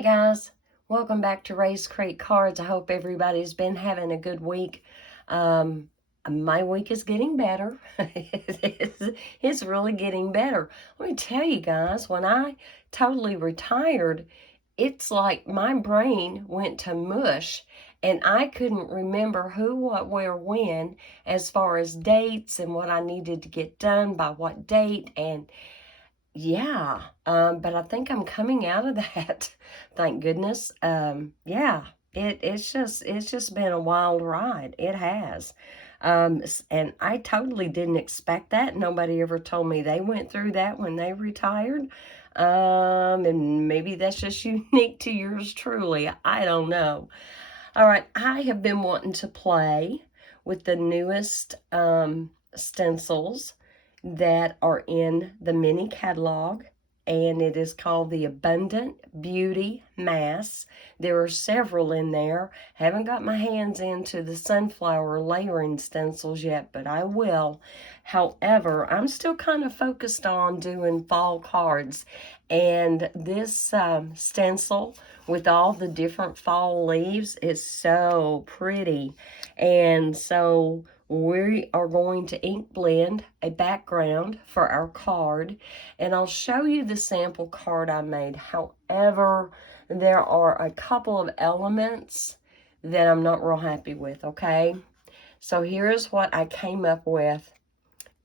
Hey guys, welcome back to Ray's Creek Cards. I hope everybody's been having a good week. My week is getting better. It's really getting better. Let me tell you guys, when I totally retired, it's like my brain went to mush and I couldn't remember who, what, where, when, as far as dates and what I needed to get done by what date. And yeah, but I think I'm coming out of that. Thank goodness. Yeah, it's just been a wild ride. It has. And I totally didn't expect that. Nobody ever told me they went through that when they retired. And maybe that's just unique to yours truly. I don't know. All right, I have been wanting to play with the newest stencils that are in the mini catalog, and it is called the Abundant Beauty Mass. There are several in there. Haven't got my hands into the sunflower layering stencils yet, but I will. However, I'm still kind of focused on doing fall cards, and this stencil with all the different fall leaves is so pretty. And so we are going to ink blend a background for our card, and I'll show you the sample card I made. However, there are a couple of elements that I'm not real happy with, okay? So here's what I came up with,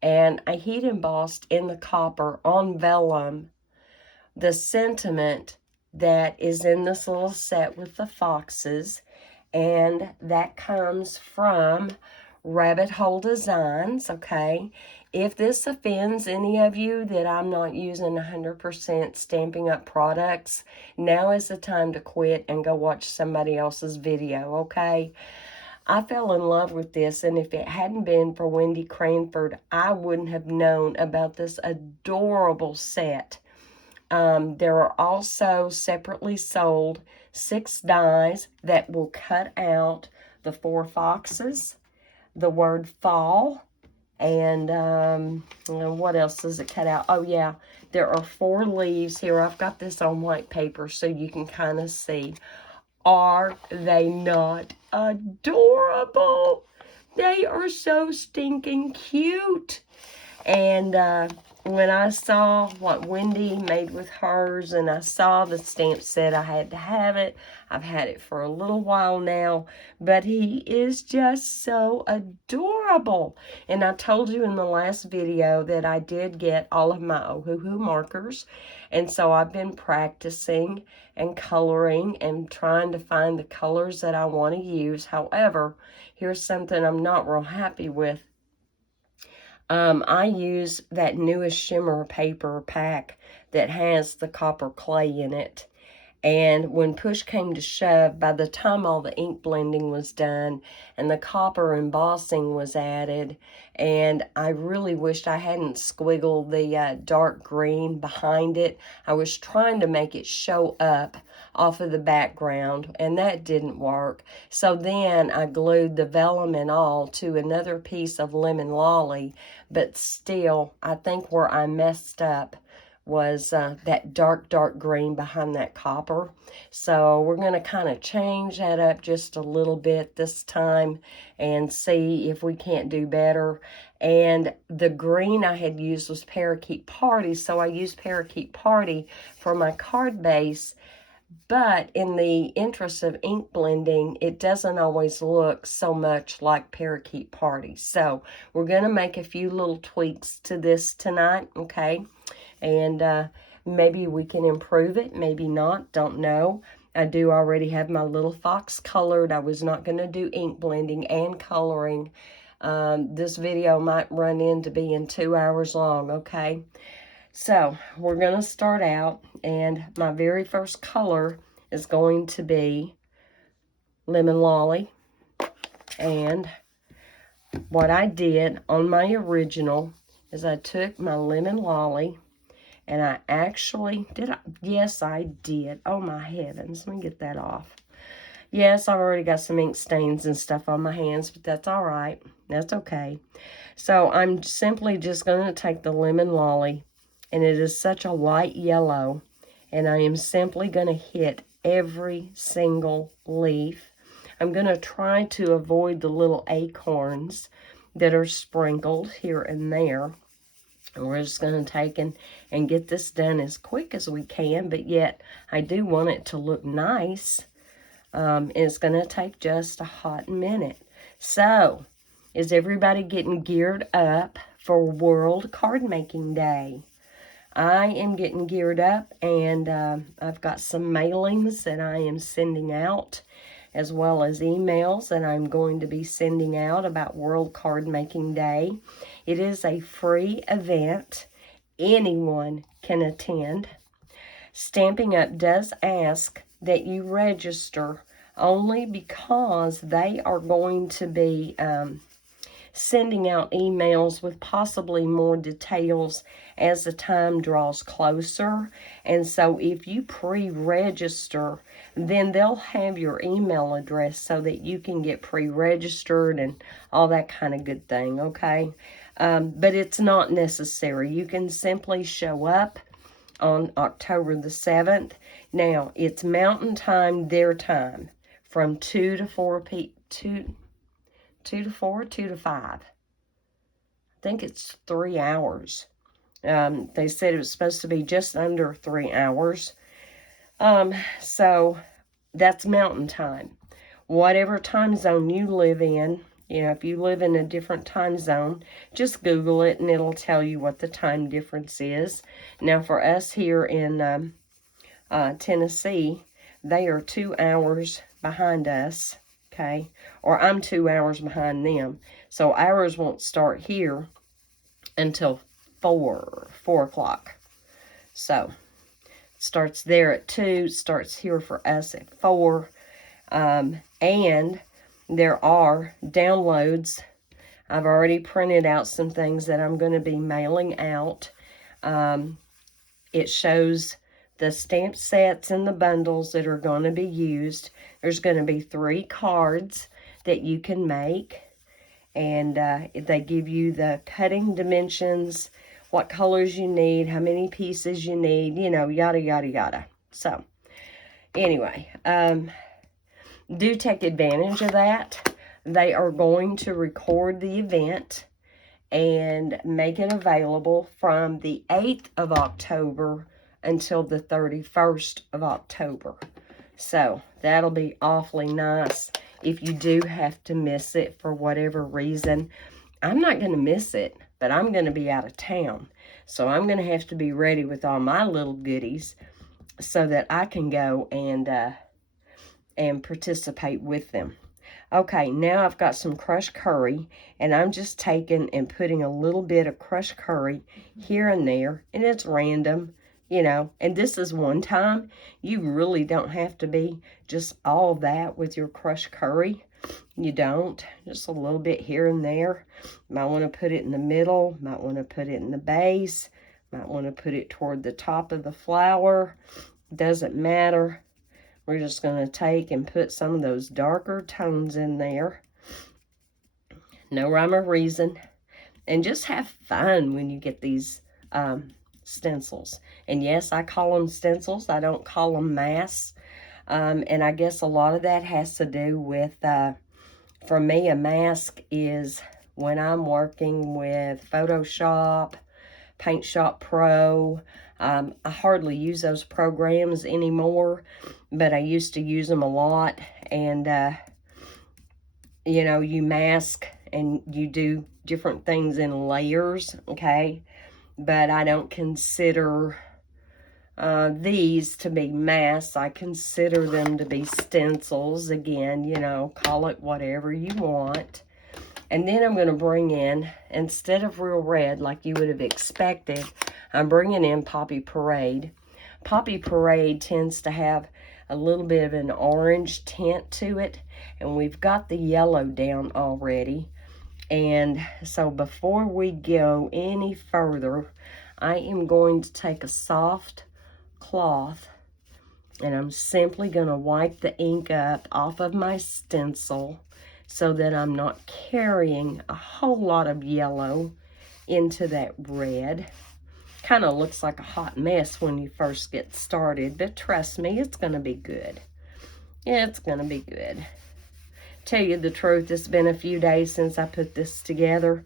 and I heat embossed in the copper on vellum the sentiment that is in this little set with the foxes, and that comes from Rabbit Hole Designs, okay? If this offends any of you that I'm not using 100% Stampin' Up! Products, now is the time to quit and go watch somebody else's video, okay? I fell in love with this, and if it hadn't been for Wendy Cranford, I wouldn't have known about this adorable set. There are also separately sold 6 dies that will cut out the 4 foxes, the word fall, and what else does it cut out? Oh yeah, there are 4 leaves here. I've got this on white paper so you can kind of see. Are they not adorable? They are so stinking cute. And when I saw what Wendy made with hers, and I saw the stamp set, I had to have it. I've had it for a little while now, but he is just so adorable. And I told you in the last video that I did get all of my Ohuhu markers, and so I've been practicing and coloring and trying to find the colors that I want to use. However, here's something I'm not real happy with. I use that newest shimmer paper pack that has the copper clay in it. And when push came to shove, by the time all the ink blending was done and the copper embossing was added, and I really wished I hadn't squiggled the dark green behind it. I was trying to make it show up off of the background, and that didn't work. So then I glued the vellum and all to another piece of lemon lolly, but still, I think where I messed up was that dark green behind that copper. So we're going to kind of change that up just a little bit this time and see if we can't do better. And the green I had used was Parakeet Party, so I used Parakeet Party for my card base. But in the interest of ink blending, it doesn't always look so much like Parakeet Party. So we're going to make a few little tweaks to this tonight, okay? And maybe we can improve it, maybe not, don't know. I do already have my little fox colored. I was not going to do ink blending and coloring. This video might run into being 2 hours long, okay? So we're going to start out, and my very first color is going to be Lemon Lolly. And what I did on my original is I took my Lemon Lolly, and I actually, yes, I did. Oh, my heavens. Let me get that off. Yes, I've already got some ink stains and stuff on my hands, but that's all right. That's okay. So I'm simply just going to take the Lemon Lolly, and it is such a light yellow, and I am simply going to hit every single leaf. I'm going to try to avoid the little acorns that are sprinkled here and there. And we're just going to take and get this done as quick as we can, but yet I do want it to look nice. It's going to take just a hot minute. So, is everybody getting geared up for World Card Making Day? I am getting geared up, and I've got some mailings that I am sending out, as well as emails that I'm going to be sending out about World Card Making Day. It is a free event. Anyone can attend. Stampin' Up! Does ask that you register only because they are going to be sending out emails with possibly more details as the time draws closer. And so if you pre-register, then they'll have your email address so that you can get pre-registered and all that kind of good thing, okay? But it's not necessary. You can simply show up on October the 7th. Now, it's Mountain Time, their time, from 2 to 4 2 to 4, 2 to 5. I think it's 3 hours. They said it was supposed to be just under 3 hours. So that's Mountain Time. Whatever time zone you live in, you know, if you live in a different time zone, just Google it and it'll tell you what the time difference is. Now, for us here in Tennessee, they are 2 hours behind us. Okay, or I'm 2 hours behind them. So ours won't start here until 4 o'clock. So it starts there at 2, starts here for us at 4. And there are downloads. I've already printed out some things that I'm going to be mailing out. It shows the stamp sets and the bundles that are going to be used. There's going to be 3 cards that you can make. And they give you the cutting dimensions, what colors you need, how many pieces you need, you know, yada, yada, yada. So, anyway, do take advantage of that. They are going to record the event and make it available from the 8th of October until the 31st of October. So that'll be awfully nice. If you do have to miss it for whatever reason, I'm not going to miss it, but I'm going to be out of town. So I'm going to have to be ready with all my little goodies so that I can go and participate with them. Okay, now I've got some crushed curry, and I'm just taking and putting a little bit of crushed curry here and there, and it's random. You know, and this is one time. You really don't have to be just all that with your crushed curry. You don't. Just a little bit here and there. Might want to put it in the middle. Might want to put it in the base. Might want to put it toward the top of the flour. Doesn't matter. We're just going to take and put some of those darker tones in there. No rhyme or reason. And just have fun when you get these stencils. And yes, I call them stencils. I don't call them masks. And I guess a lot of that has to do with, for me, a mask is when I'm working with Photoshop, Paint Shop Pro. I hardly use those programs anymore, but I used to use them a lot. And, you know, you mask and you do different things in layers, okay? But I don't consider these to be masks. I consider them to be stencils. Again, you know, call it whatever you want. And then I'm going to bring in, instead of real red like you would have expected, I'm bringing in Poppy Parade. Poppy Parade tends to have a little bit of an orange tint to it. And we've got the yellow down already. And so before we go any further, I am going to take a soft cloth and I'm simply going to wipe the ink up off of my stencil so that I'm not carrying a whole lot of yellow into that red. Kind of looks like a hot mess when you first get started, but trust me, it's going to be good. It's going to be good. Tell you the truth, it's been a few days since I put this together,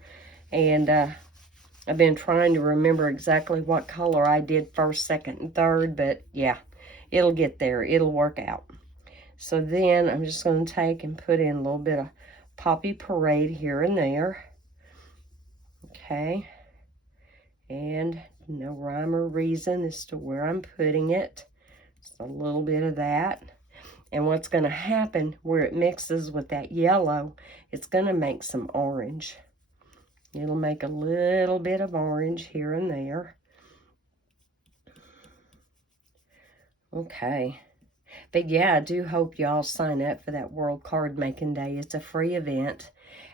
and I've been trying to remember exactly what color I did first, second, and third, but yeah, it'll get there. It'll work out. So then I'm just going to take and put in a little bit of Poppy Parade here and there. Okay. And no rhyme or reason as to where I'm putting it. Just a little bit of that. And what's going to happen where it mixes with that yellow, it's going to make some orange. It'll make a little bit of orange here and there. Okay. But yeah, I do hope y'all sign up for that World Card Making Day. It's a free event.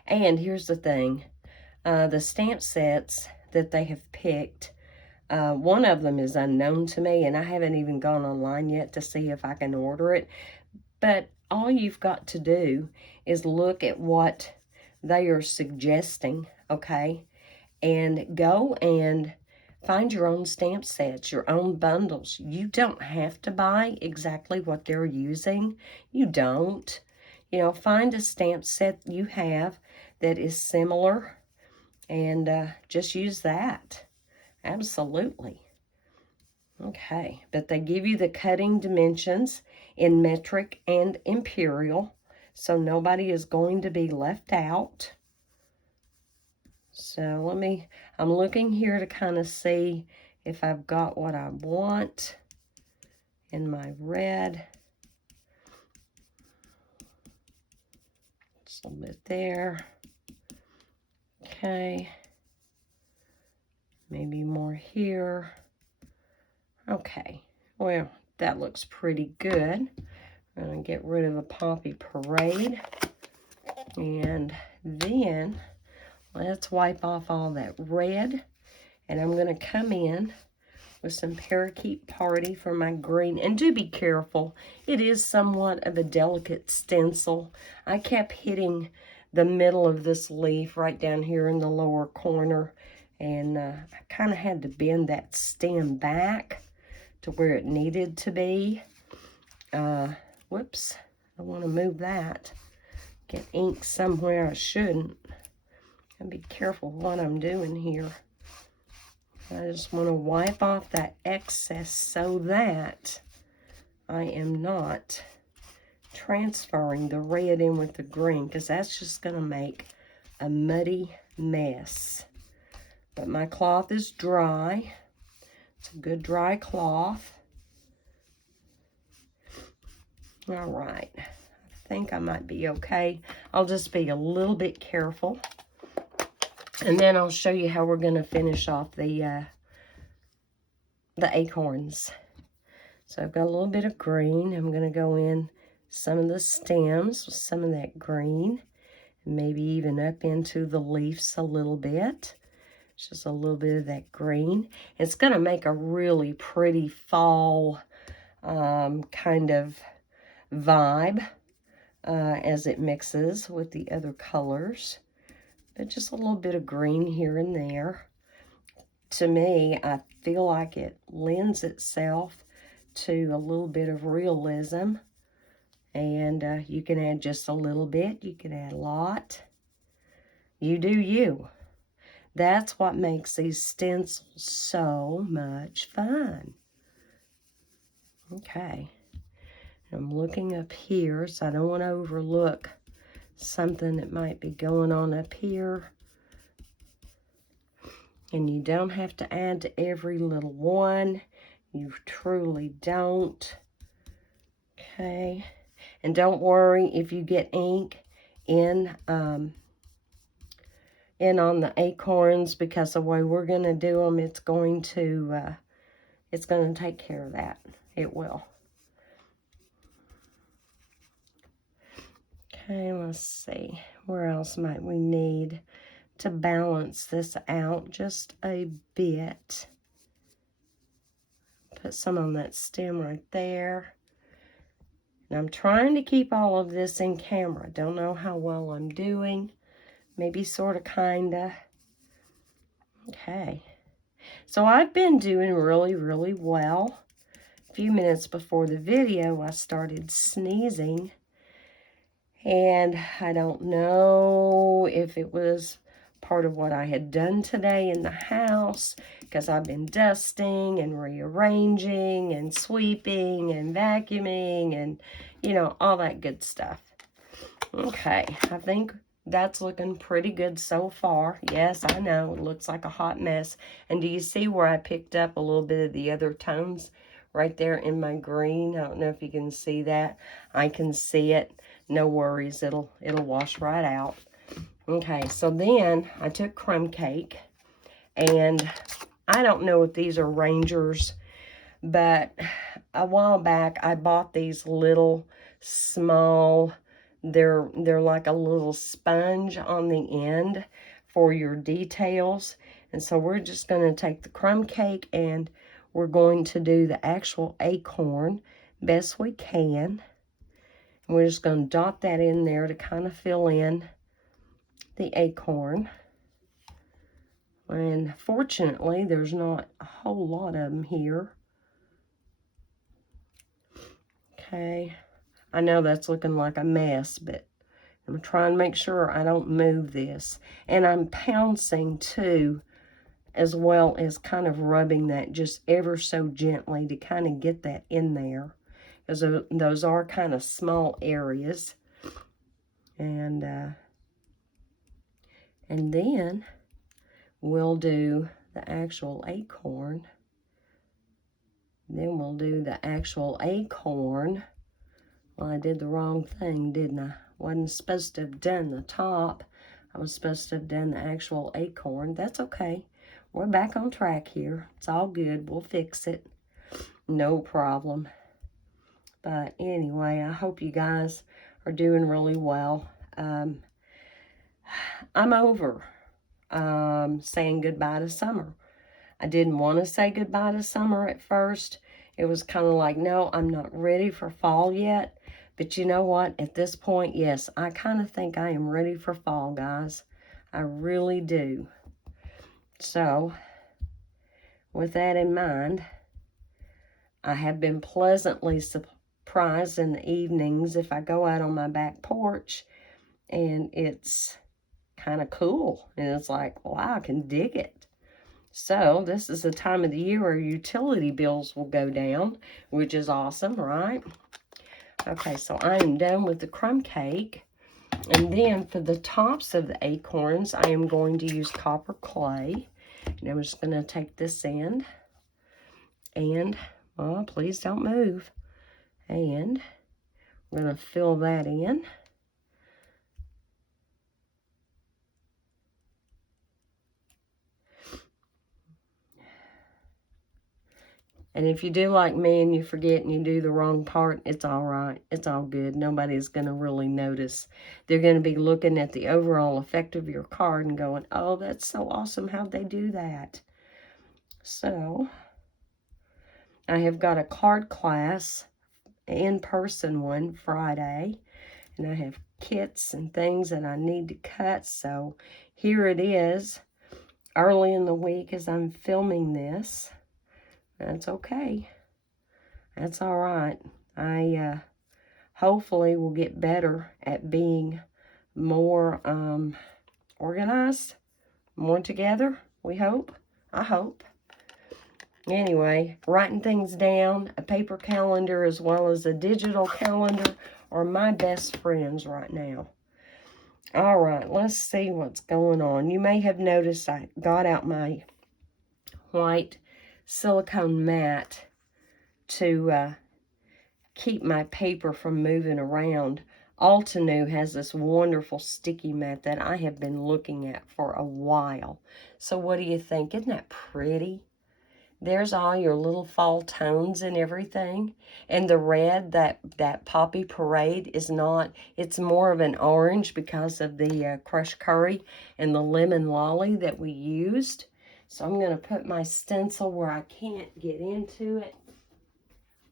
And here's the thing. The stamp sets that they have picked, one of them is unknown to me, and I haven't even gone online yet to see if I can order it. But all you've got to do is look at what they are suggesting, okay? And go and find your own stamp sets, your own bundles. You don't have to buy exactly what they're using. You don't. You know, find a stamp set you have that is similar and just use that. Absolutely. Okay, but they give you the cutting dimensions in metric and imperial, so nobody is going to be left out. So I'm looking here to kind of see if I've got what I want in my red. Just a little bit there. Okay. Maybe more here. Okay, well, that looks pretty good. I'm going to get rid of the Poppy Parade. And then let's wipe off all that red. And I'm going to come in with some Parakeet Party for my green. And do be careful. It is somewhat of a delicate stencil. I kept hitting the middle of this leaf right down here in the lower corner. And I kind of had to bend that stem back to where it needed to be. Whoops, I want to move that. Get ink somewhere I shouldn't. And be careful what I'm doing here. I just want to wipe off that excess so that I am not transferring the red in with the green, because that's just going to make a muddy mess. But my cloth is dry. It's a good dry cloth. All right. I think I might be okay. I'll just be a little bit careful. And then I'll show you how we're going to finish off the acorns. So I've got a little bit of green. I'm going to go in some of the stems with some of that green. And maybe even up into the leaves a little bit. Just a little bit of that green. It's going to make a really pretty fall kind of vibe as it mixes with the other colors. But just a little bit of green here and there. To me, I feel like it lends itself to a little bit of realism. And you can add just a little bit. You can add a lot. You do you. That's what makes these stencils so much fun. Okay. I'm looking up here, so I don't want to overlook something that might be going on up here. And you don't have to add to every little one. You truly don't. Okay. And don't worry if you get ink in on the acorns, because the way we're going to do them, it's going to take care of that. It will. Okay, let's see. Where else might we need to balance this out just a bit? Put some on that stem right there. And I'm trying to keep all of this in camera. Don't know how well I'm doing. Maybe sort of, kind of. Okay. So I've been doing really, really well. A few minutes before the video, I started sneezing. And I don't know if it was part of what I had done today in the house, because I've been dusting and rearranging and sweeping and vacuuming and, you know, all that good stuff. Okay, I think that's looking pretty good so far. Yes, I know, it looks like a hot mess. And do you see where I picked up a little bit of the other tones right there in my green? I don't know if you can see that. I can see it. No worries, it'll wash right out. Okay, so then I took crumb cake, and I don't know if these are Rangers, but a while back I bought these little small, they're like a little sponge on the end for your details. And so we're just going to take the crumb cake and we're going to do the actual acorn best we can. And we're just going to dot that in there to kind of fill in the acorn. And fortunately, there's not a whole lot of them here. Okay, I know that's looking like a mess, but I'm trying to make sure I don't move this. And I'm pouncing too, as well as kind of rubbing that just ever so gently to kind of get that in there. Because those are kind of small areas. And then we'll do the actual acorn. Then we'll do the actual acorn. Well, I did the wrong thing, didn't I? Wasn't supposed to have done the top. I was supposed to have done the actual acorn. That's okay. We're back on track here. It's all good. We'll fix it. No problem. But anyway, I hope you guys are doing really well. I'm over saying goodbye to summer. I didn't want to say goodbye to summer at first. It was kind of like, no, I'm not ready for fall yet. But you know what? At this point, yes, I kind of think I am ready for fall, guys. I really do. So, with that in mind, I have been pleasantly surprised in the evenings if I go out on my back porch and it's kind of cool. And it's like, wow, I can dig it. So this is the time of the year where utility bills will go down, which is awesome, right? Okay, so I am done with the crumb cake. And then for the tops of the acorns, I am going to use copper clay. And I'm just going to take this end and, oh, please don't move. And I'm going to fill that in. And if you do like me and you forget and you do the wrong part, it's all right. It's all good. Nobody's going to really notice. They're going to be looking at the overall effect of your card and going, oh, that's so awesome. How'd they do that? So, I have got a card class, in-person one, Friday. And I have kits and things that I need to cut. So, here it is, early in the week as I'm filming this. That's okay. That's all right. I hopefully will get better at being more organized, more together, we hope. I hope. Anyway, writing things down, a paper calendar as well as a digital calendar are my best friends right now. All right, let's see what's going on. You may have noticed I got out my white silicone mat to keep my paper from moving around. Altenew has this wonderful sticky mat that I have been looking at for a while. So what do you think? Isn't that pretty? There's all your little fall tones and everything. And the red, that Poppy Parade is not, it's more of an orange because of the crushed curry and the lemon lolly that we used. So I'm going to put my stencil where I can't get into it.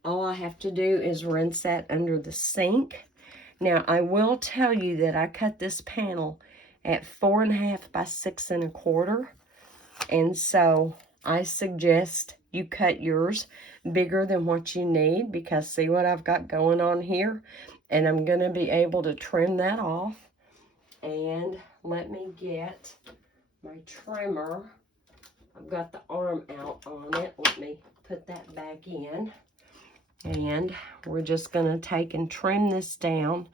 All I have to do is rinse that under the sink. Now, I will tell you that I cut this panel at 4.5 by 6 1/4. And so I suggest you cut yours bigger than what you need, because see what I've got going on here? And I'm going to be able to trim that off. And let me get my trimmer. I've got the arm out on it. Let me put that back in. And we're just going to take and trim this down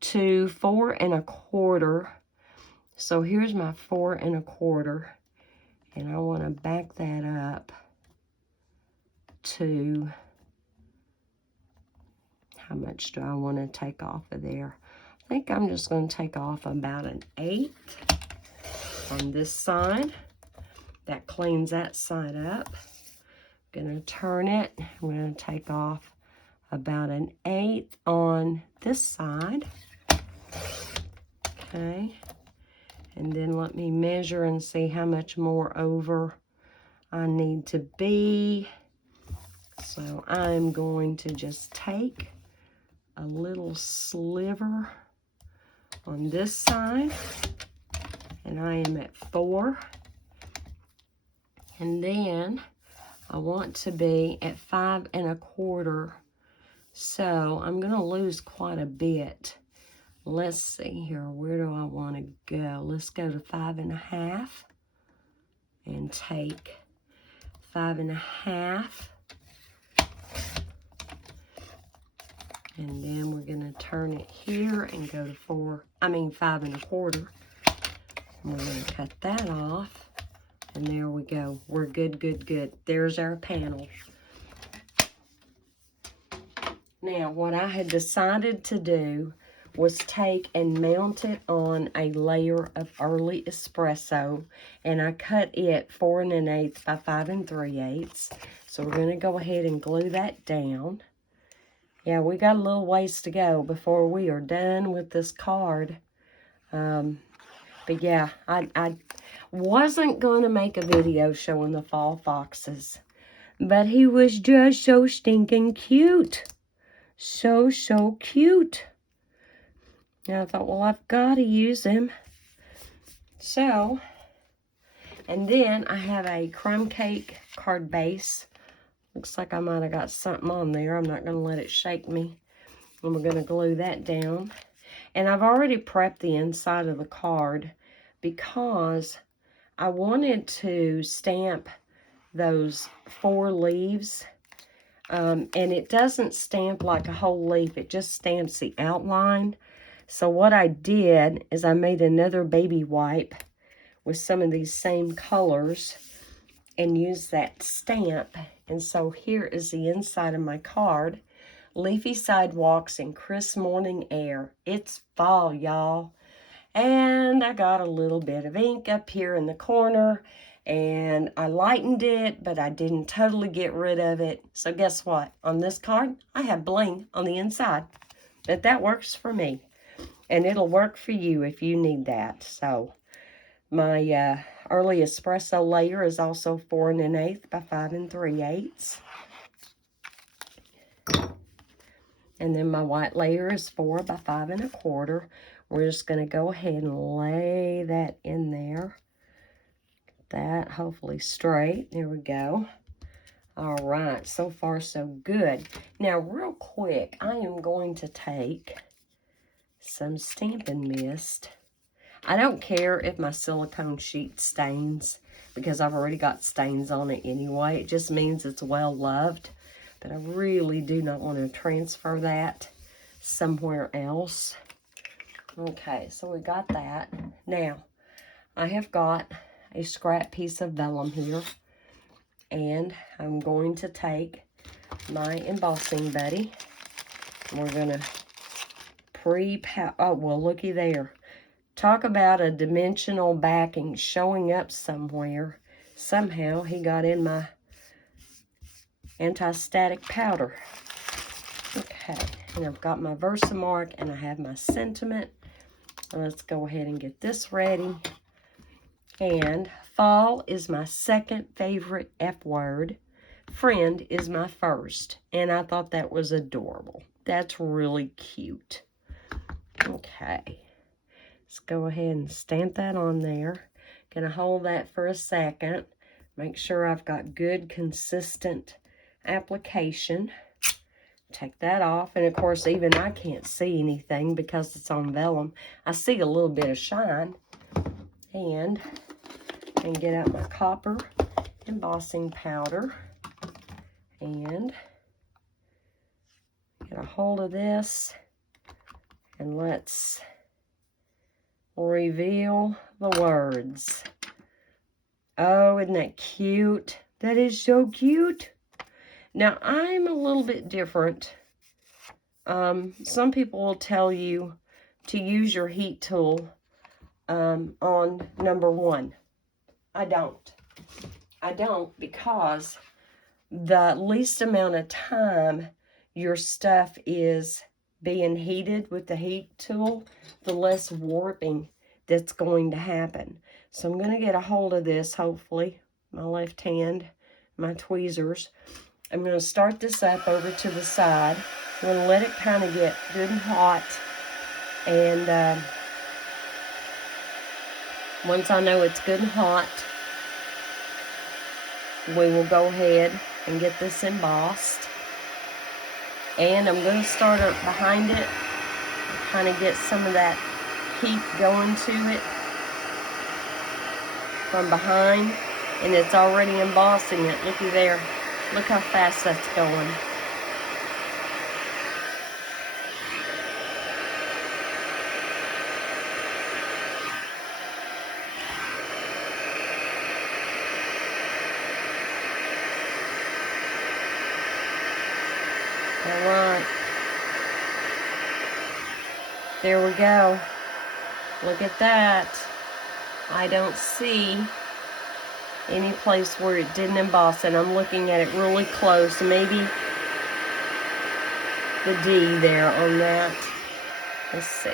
to 4 1/4. So here's my 4 1/4. And I want to back that up to, how much do I want to take off of there? I think I'm just going to take off about 1/8 on this side. That cleans that side up. I'm going to turn it. I'm going to take off about 1/8 on this side. Okay. And then let me measure and see how much more over I need to be. So I'm going to just take a little sliver on this side, and I am at 4. And then I want to be at 5 1/4. So I'm going to lose quite a bit. Let's see here. Where do I want to go? Let's go to 5 1/2 and take 5 1/2. And then we're going to turn it here and go to 5 1/4. And we're going to cut that off. And there we go. We're good, good, good. There's our panel. Now, what I had decided to do was take and mount it on a layer of early espresso. And I cut it 4 1/8 by 5 3/8. So we're going to go ahead and glue that down. Yeah, we got a little ways to go before we are done with this card. But yeah, I wasn't going to make a video showing the fall foxes. But he was just so stinking cute. So, so cute. And I thought, well, I've got to use him. So, and then I have a crumb cake card base. Looks like I might have got something on there. I'm not going to let it shake me. And we're going to glue that down. And I've already prepped the inside of the card because I wanted to stamp those 4 leaves. And it doesn't stamp like a whole leaf. It just stamps the outline. So what I did is I made another baby wipe with some of these same colors and used that stamp. And so here is the inside of my card. Leafy sidewalks and crisp morning air. It's fall, y'all. And I got a little bit of ink up here in the corner. And I lightened it, but I didn't totally get rid of it. So guess what? On this card, I have bling on the inside. But that works for me. And it'll work for you if you need that. So my early espresso layer is also 4 1/8 by 5 3/8. And then my white layer is 4 by 5 1/4. We're just going to go ahead and lay that in there. That hopefully straight. There we go. All right, so far so good. Now real quick, I am going to take some Stampin' Mist. I don't care if my silicone sheet stains because I've already got stains on it anyway. It just means it's well loved, but I really do not want to transfer that somewhere else. Okay, so we got that. Now, I have got a scrap piece of vellum here, and I'm going to take my embossing buddy. We're going to oh, well, looky there. Talk about a dimensional backing showing up somewhere. Somehow he got in my anti-static powder. Okay, and I've got my Versamark and I have my sentiment. Let's go ahead and get this ready. And fall is my second favorite F word. Friend is my first. And I thought that was adorable. That's really cute. Okay. Let's go ahead and stamp that on there. Gonna hold that for a second. Make sure I've got good, consistent application. Take that off. And of course, even I can't see anything because it's on vellum. I see a little bit of shine. And get out my copper embossing powder. And get a hold of this. And let's reveal the words. Oh, isn't that cute? That is so cute. Now, I'm a little bit different. Some people will tell you to use your heat tool on number 1. I don't. I don't, because the least amount of time your stuff is being heated with the heat tool, the less warping that's going to happen. So I'm going to get a hold of this, hopefully, my left hand, my tweezers. I'm going to start this up over to the side. I'm going to let it kind of get good and hot. And once I know it's good and hot, we will go ahead and get this embossed. And I'm going to start up behind it, kind of get some of that heat going to it from behind. And it's already embossing it. Looky there. Look how fast that's going. All right. There we go. Look at that. I don't see any place where it didn't emboss, and I'm looking at it really close. Maybe the D there on that. Let's see.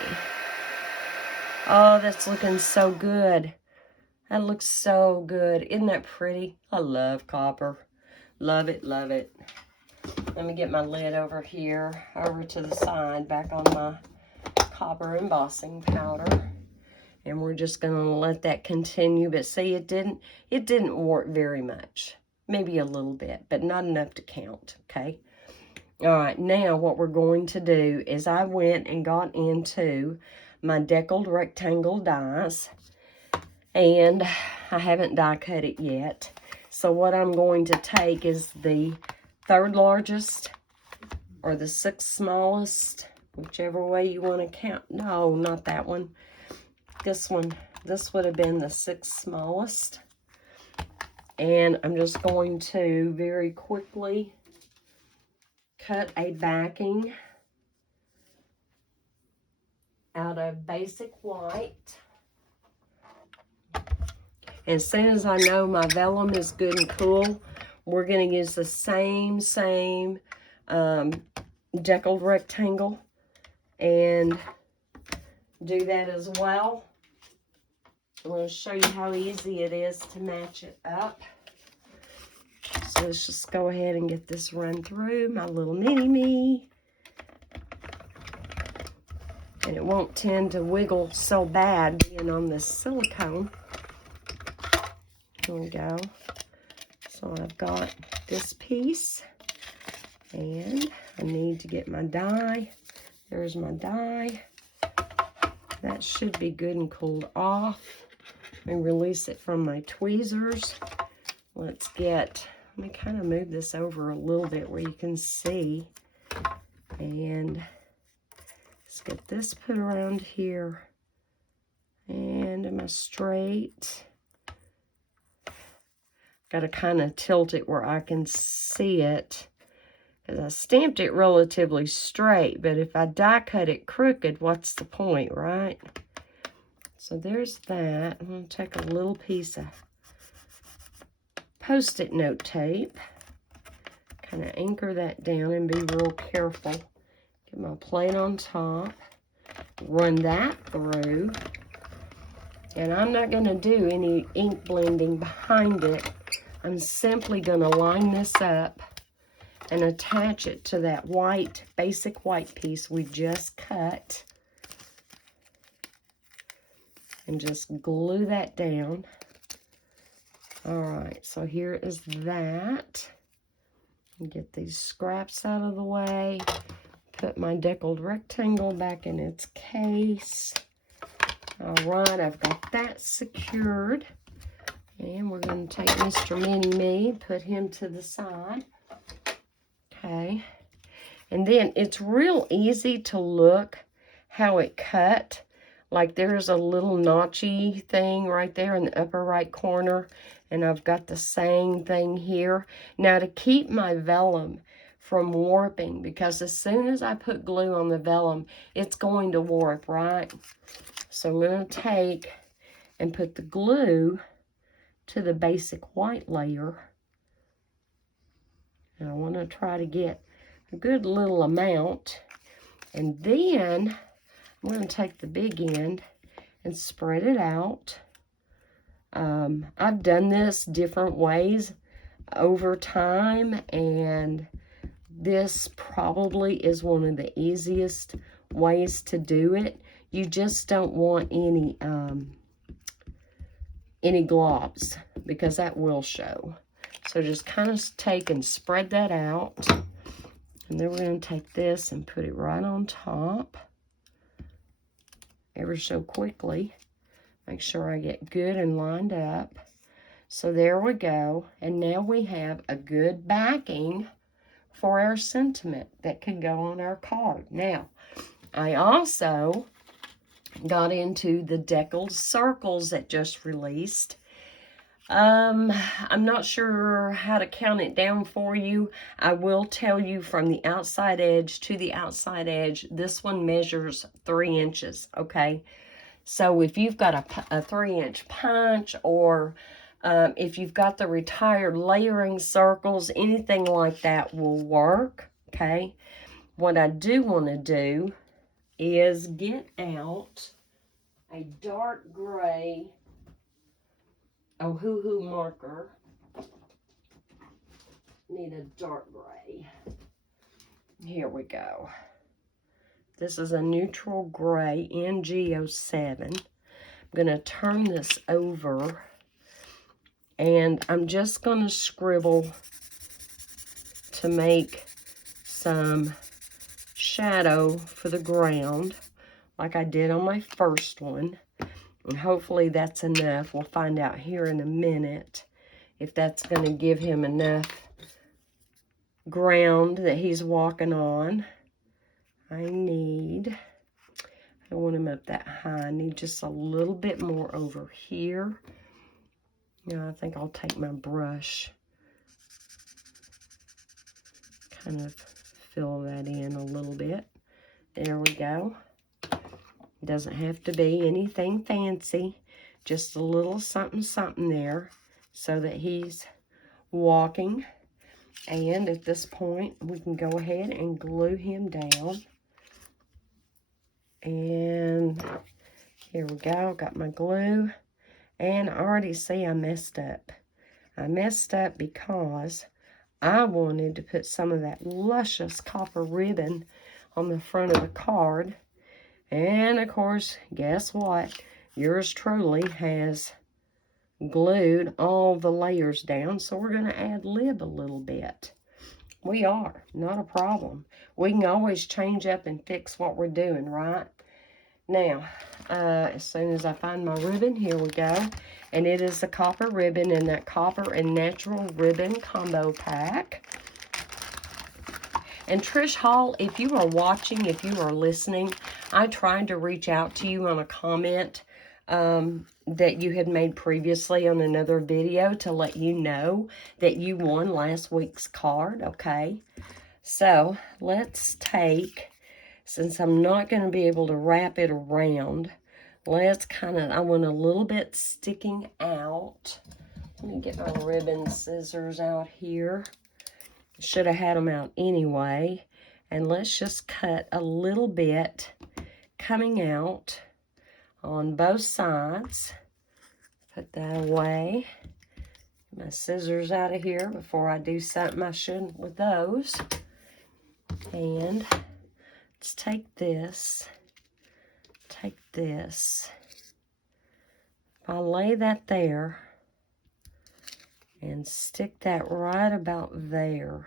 Oh, that's looking so good. That looks so good. Isn't that pretty? I love copper. Love it, love it. Let me get my lid over here, over to the side, back on my copper embossing powder. And we're just going to let that continue. But see, it didn't warp very much. Maybe a little bit, but not enough to count, okay? All right, now what we're going to do is I went and got into my deckled rectangle dies. And I haven't die cut it yet. So what I'm going to take is the 3rd largest or the 6th smallest, whichever way you want to count. No, not that one. This one. This would have been the 6th smallest. And I'm just going to very quickly cut a backing out of basic white. And as soon as I know my vellum is good and cool, we're going to use the same deckled rectangle and do that as well. I'm going to show you how easy it is to match it up. So let's just go ahead and get this run through my little mini-me. And it won't tend to wiggle so bad being on this silicone. There we go. So I've got this piece. And I need to get my die. There's my die. That should be good and cooled off. And release it from my tweezers. Let me kind of move this over a little bit where you can see. And let's get this put around here. And am I straight? Got to kind of tilt it where I can see it. Because I stamped it relatively straight, but if I die cut it crooked, what's the point, right? So there's that. I'm going to take a little piece of Post-it note tape. Kind of anchor that down and be real careful. Get my plate on top. Run that through. And I'm not going to do any ink blending behind it. I'm simply going to line this up and attach it to that white, basic white piece we just cut. And just glue that down. All right, so here is that. Get these scraps out of the way. Put my deckled rectangle back in its case. All right, I've got that secured. And we're going to take Mr. Mini-Me, put him to the side. Okay. And then it's real easy to look how it cut. Like there's a little notchy thing right there in the upper right corner. And I've got the same thing here. Now to keep my vellum from warping, because as soon as I put glue on the vellum, it's going to warp, right? So I'm going to take and put the glue to the basic white layer. And I want to try to get a good little amount. And then I'm going to take the big end and spread it out. I've done this different ways over time, and this probably is one of the easiest ways to do it. You just don't want any globs, because that will show. So just kind of take and spread that out. And then we're going to take this and put it right on top. Ever so quickly. Make sure I get good and lined up. So there we go. And now we have a good backing for our sentiment that can go on our card. Now, I also got into the deckled circles that just released. I'm not sure how to count it down for you. I will tell you from the outside edge to the outside edge, this one measures 3 inches, okay? So if you've got a 3-inch punch, or if you've got the retired layering circles, anything like that will work, okay? What I do want to do is get out a dark gray Ohuhu marker. Need a dark gray. Here we go. This is a neutral gray NG07. I'm going to turn this over, and I'm just going to scribble to make some shadow for the ground like I did on my first one. And hopefully that's enough. We'll find out here in a minute if that's going to give him enough ground that he's walking on. I don't want him up that high. I need just a little bit more over here. Now I think I'll take my brush, kind of fill that in a little bit. There we go. Doesn't have to be anything fancy, just a little something something there so that he's walking. And at this point we can go ahead and glue him down. And here we go, got my glue. And I already see I messed up. I messed up because I wanted to put some of that luscious copper ribbon on the front of the card. And of course, guess what? Yours truly has glued all the layers down, so we're going to ad lib a little bit. We are, not a problem. We can always change up and fix what we're doing, right? Now, as soon as I find my ribbon, here we go. And it is a copper ribbon in that copper and natural ribbon combo pack. And Trish Hall, if you are watching, if you are listening, I tried to reach out to you on a comment that you had made previously on another video to let you know that you won last week's card, okay? So let's take, since I'm not going to be able to wrap it around, let's I want a little bit sticking out. Let me get my ribbon scissors out here. Should have had them out anyway. And let's just cut a little bit coming out on both sides. Put that away. Get my scissors out of here before I do something I shouldn't with those. And let's take this. If I lay that there, and stick that right about there.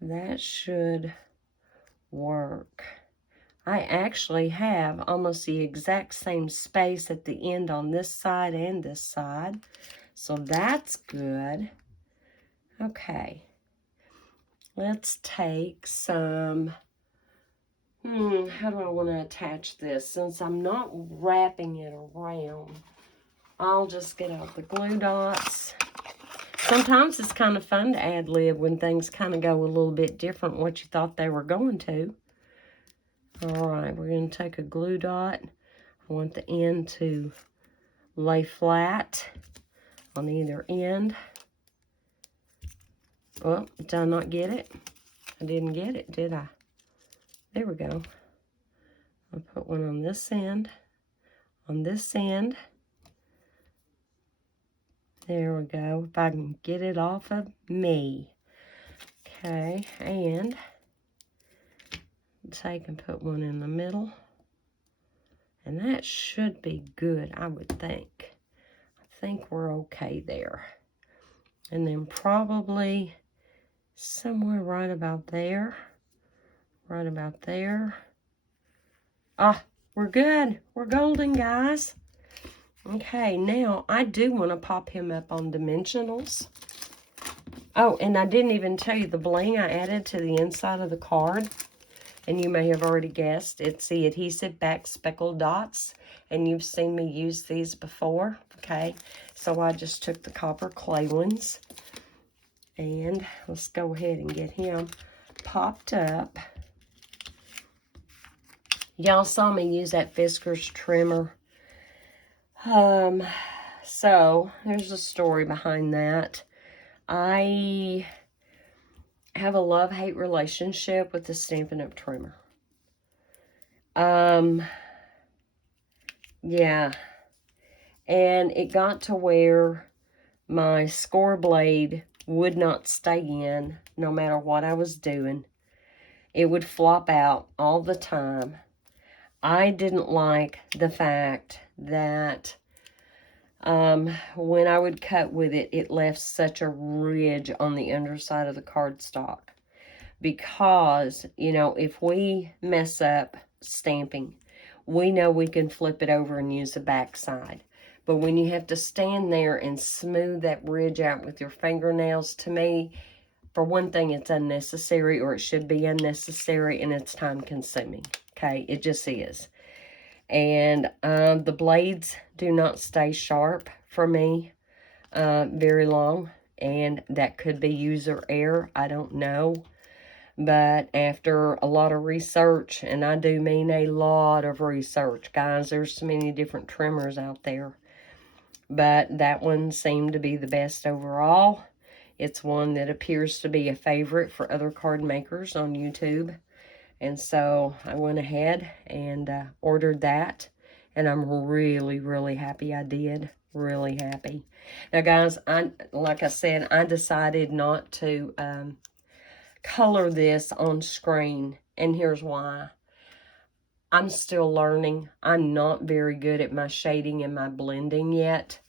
That should work. I actually have almost the exact same space at the end on this side and this side, so that's good. Okay, let's take some, how do I want to attach this? Since I'm not wrapping it around, I'll just get out the glue dots. Sometimes it's kind of fun to ad-lib when things kind of go a little bit different what you thought they were going to. All right, we're going to take a glue dot. I want the end to lay flat on either end. Oh, did I not get it? I didn't get it, did I? There we go. I'll put one on this end. On this end. There we go. If I can get it off of me. Okay, and take and put one in the middle. And that should be good, I would think. I think we're okay there. And then probably somewhere right about there. Right about there. Ah, we're good. We're golden, guys. Okay, now I do want to pop him up on dimensionals. Oh, and I didn't even tell you the bling I added to the inside of the card. And you may have already guessed, it's the adhesive back speckled dots. And you've seen me use these before, okay? So I just took the copper clay ones. And let's go ahead and get him popped up. Y'all saw me use that Fiskars trimmer. So there's a story behind that. I have a love-hate relationship with the Stampin' Up! Trimmer. Yeah. And it got to where my score blade would not stay in no matter what I was doing. It would flop out all the time. I didn't like the fact that when I would cut with it, it left such a ridge on the underside of the cardstock. Because, you know, if we mess up stamping, we know we can flip it over and use the back side. But when you have to stand there and smooth that ridge out with your fingernails, to me, for one thing, it's unnecessary, or it should be unnecessary, and it's time consuming. Okay, it just is. And the blades do not stay sharp for me very long, and that could be user error. I don't know. But after a lot of research, and I do mean a lot of research, guys, there's so many different trimmers out there. But that one seemed to be the best overall. It's one that appears to be a favorite for other card makers on YouTube. And so I went ahead and ordered that. And I'm really, really happy I did. Really happy. Now, guys, like I said, I decided not to color this on screen. And here's why. I'm still learning. I'm not very good at my shading and my blending yet.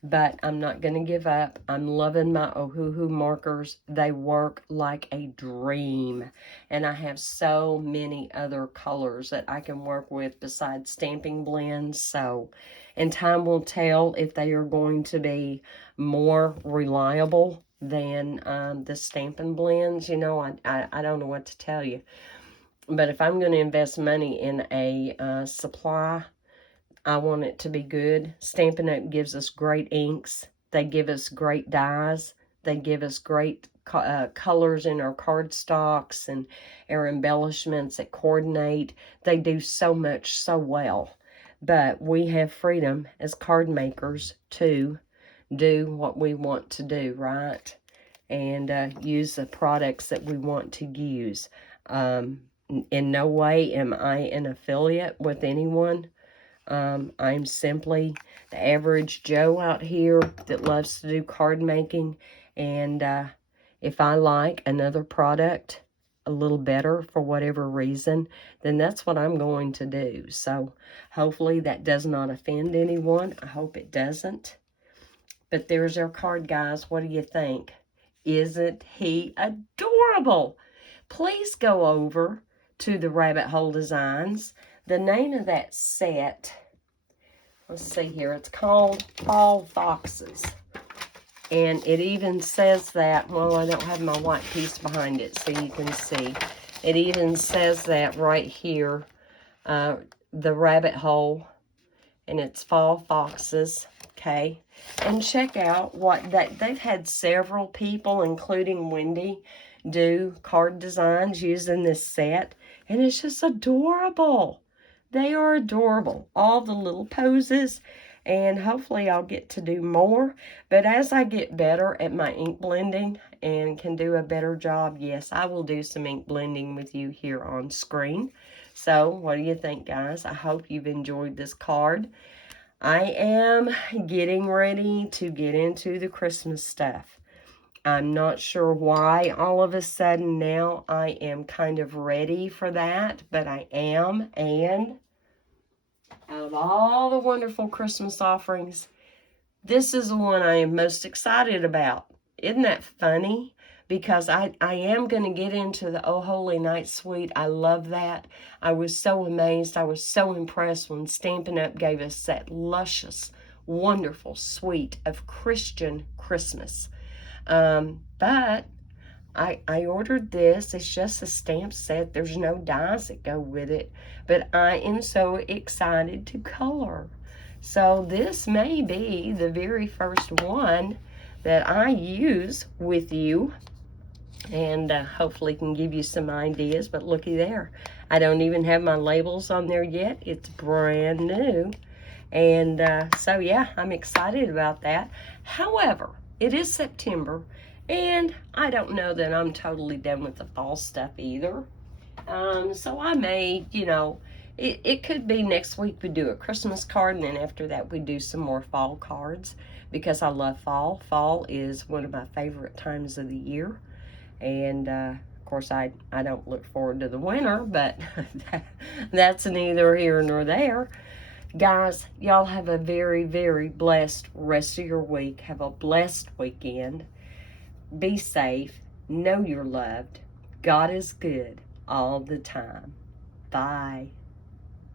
But I'm not going to give up. I'm loving my Ohuhu markers. They work like a dream. And I have so many other colors that I can work with besides stamping blends. So, and time will tell if they are going to be more reliable than the stamping blends. You know, I don't know what to tell you. But if I'm going to invest money in a supply, I want it to be good. Stampin' Up! Gives us great inks. They give us great dyes. They give us great colors in our cardstocks and our embellishments that coordinate. They do so much so well. But we have freedom as card makers to do what we want to do, right? And use the products that we want to use. In no way am I an affiliate with anyone. I'm simply the average Joe out here that loves to do card making. And if I like another product a little better for whatever reason, then that's what I'm going to do. So hopefully that does not offend anyone. I hope it doesn't. But there's our card, guys. What do you think? Isn't he adorable? Please go over to the Rabbit Hole Designs. The name of that set, let's see here, it's called Fall Foxes. And it even says that, well, I don't have my white piece behind it so you can see. It even says that right here, the rabbit hole, and it's Fall Foxes, okay? And check out what they've had several people, including Wendy, do card designs using this set, and it's just adorable. They are adorable, all the little poses, and hopefully I'll get to do more. But as I get better at my ink blending and can do a better job, yes, I will do some ink blending with you here on screen. So what do you think, guys? I hope you've enjoyed this card. I am getting ready to get into the Christmas stuff. I'm not sure why all of a sudden now I am kind of ready for that, but I am. And out of all the wonderful Christmas offerings, this is the one I am most excited about. Isn't that funny? Because I am going to get into the Oh Holy Night Suite. I love that. I was so amazed. I was so impressed when Stampin' Up! Gave us that luscious, wonderful suite of Christian Christmas. But I ordered this. It's just a stamp set. There's no dies that go with it. But I am so excited to color. So this may be the very first one that I use with you. And hopefully can give you some ideas. But looky there. I don't even have my labels on there yet. It's brand new. And so, yeah, I'm excited about that. However, it is September. And I don't know that I'm totally done with the fall stuff either. So I may, you know, it could be next week we do a Christmas card. And then after that we do some more fall cards. Because I love fall. Fall is one of my favorite times of the year. And, of course, I don't look forward to the winter, but that's neither here nor there. Guys, y'all have a very, very blessed rest of your week. Have a blessed weekend. Be safe. Know you're loved. God is good all the time. Bye.